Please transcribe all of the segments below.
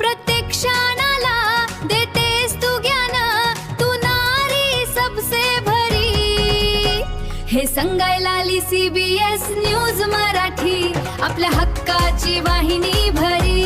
प्रत्येक क्षणाला देतेस तू ज्ञान, तू नारी सबसे भरी. हे सांगायला आली CBS न्यूज मराठी, आपल्या हक्काची वाहिनी भरी.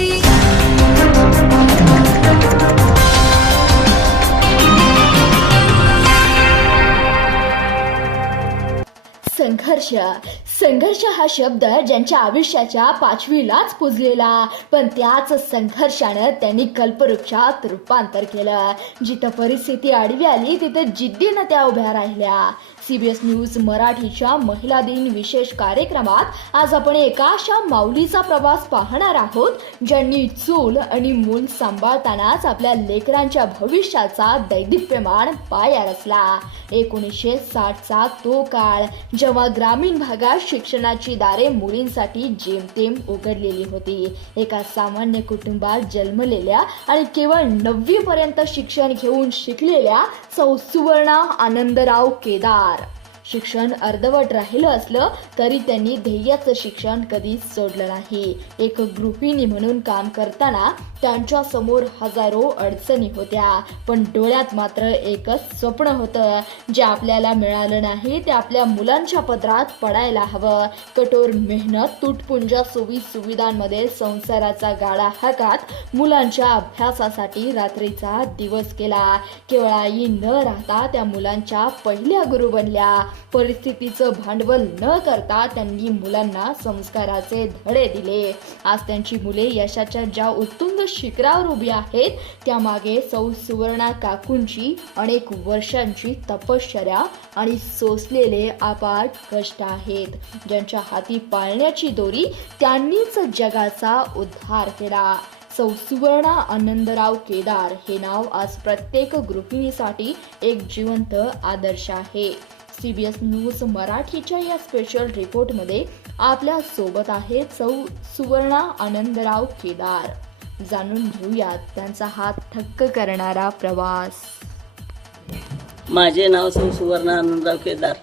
संघर्ष हा शब्द ज्यांच्या आयुष्याच्या 5वीलाच पुजलेला, पण त्याच संघर्षानं त्यांनी कल्पवृक्षात रूपांतर केलं. जिथं परिस्थिती आडवी आली तिथं जिद्दीनं त्या उभ्या राहिल्या. CBS न्यूज मराठीच्या महिला दिन विशेष कार्यक्रमात आज आपण एका अशा माऊलीचा प्रवास पाहणार आहोत, ज्यांनी चूल आणि मूल सांभाळतानाच आपल्या लेकरांच्या भविष्याचा दैदिप्यमान पाया रचला. 1960चा तो काळ जेव्हा ग्रामीण भागात शिक्षणाची दारे मुलींसाठी जेमतेम उघडलेली होती. एका सामान्य कुटुंबात जन्मलेल्या आणि केवळ 9वी पर्यंत शिक्षण घेऊन शिकलेल्या सौ सुवर्णा आनंदराव केदार. शिक्षण अर्धवट राहिलं असलं तरी त्यांनी ध्येयाचं शिक्षण कधीच सोडलं नाही. एक गृहिणी म्हणून काम करताना त्यांच्या समोर हजारो अडचणी होत्या, पण डोळ्यात मात्र एकच स्वप्न होतं, जे आपल्याला मिळालं नाही ते आपल्या मुलांच्या पदरात पडायला हवं. कठोर मेहनत, तुटपुंजा सोयी सुविधांमध्ये संसाराचा गाडा हाकत मुलांच्या अभ्यासासाठी रात्रीचा दिवस केला. केवळ आई न राहता त्या मुलांच्या पहिल्या गुरु बनल्या. परिस्थितीचं भांडवल न करता त्यांनी मुलांना संस्काराचे धडे दिले. आज त्यांची मुले यशाच्या ज्या उत्तुंग शिखरावर उभी आहेत, त्यामागे सौ सुवर्णा काकूंची अनेक वर्षांची तपश्चर्या आणि सोसलेले अपाट कष्ट आहेत. ज्यांच्या हाती पाळण्याची दोरी त्यांनीच जगाचा उद्धार केला. सौ सुवर्णा आनंदराव केदार हे नाव आज प्रत्येक गृहिणीसाठी एक जिवंत आदर्श आहे. CBS न्यूज मराठीच्या या स्पेशल रिपोर्टमध्ये आपल्या सोबत आहेत सौ सुवर्णा आनंदराव केदार. जाणून घेऊयात त्यांचा हा थक्क करणारा प्रवास. माझे नाव सौ सुवर्णा आनंदराव केदार.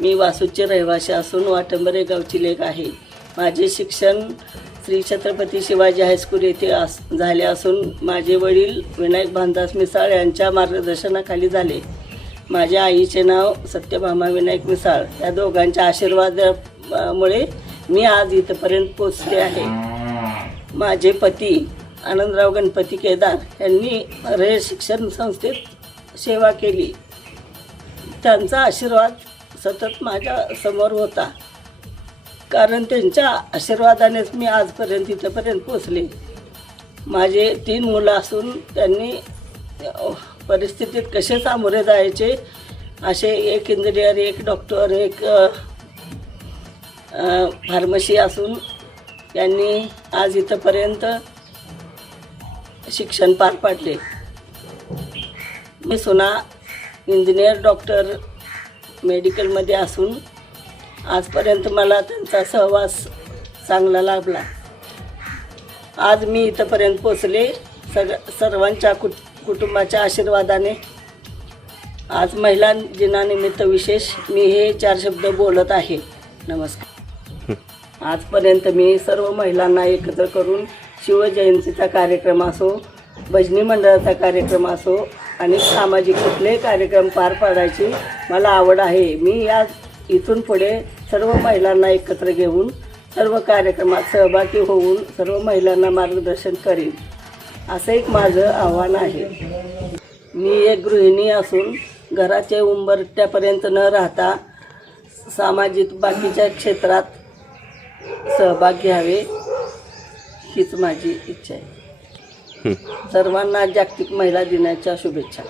मी वासूचे रहिवासी असून वाटंबरे गावची लेक आहे. माझे शिक्षण श्री छत्रपती शिवाजी हायस्कूल येथे झाले असून माझे वडील विनायक भानदास मिसाळ यांच्या मार्गदर्शनाखाली झाले. माझ्या आईचे नाव सत्यभामा विनायक मिसाळ. या दोघांच्या आशीर्वादामुळे मी आज इथपर्यंत पोचले आहे. माझे पती आनंदराव गणपती केदार यांनी रयत शिक्षण संस्थेत सेवा केली. त्यांचा आशीर्वाद सतत माझ्या समोर होता, कारण त्यांच्या आशीर्वादानेच मी आजपर्यंत इथपर्यंत पोचले. माझे 3 मुलं असून त्यांनी परिस्थितीत कसे सामोरे जायचे असे एक इंजिनियर, एक डॉक्टर, एक फार्मसी असून त्यांनी आज इथंपर्यंत शिक्षण पार पाडले. मी सुना इंजिनियर, डॉक्टर, मेडिकलमध्ये असून आजपर्यंत मला त्यांचा सहवास चांगला लाभला. आज मी इथंपर्यंत पोचले सर्वांच्या कुटुंबाच्या आशीर्वादाने. आज महिला दिनानिमित्त विशेष मी हे 4 शब्द बोलत आहे. नमस्कार. आजपर्यंत मी सर्व महिलांना एकत्र करून शिवजयंतीचा कार्यक्रम असो, भजनी मंडळाचा कार्यक्रम असो आणि सामाजिक कुठलेही कार्यक्रम पार पाडायची मला आवड आहे. मी इथून पुढे सर्व महिलांना एकत्र घेऊन सर्व कार्यक्रमात सहभागी होऊन सर्व महिलांना मार्गदर्शन करेन, असं एक माझं आव्हान आहे. मी एक गृहिणी असून घराच्या उंबरठ्यापर्यंत न राहता सामाजिक बाकीच्या क्षेत्रात सहभाग घ्यावे हीच माझी इच्छा आहे. सर्वांना जागतिक महिला दिनाच्या शुभेच्छा.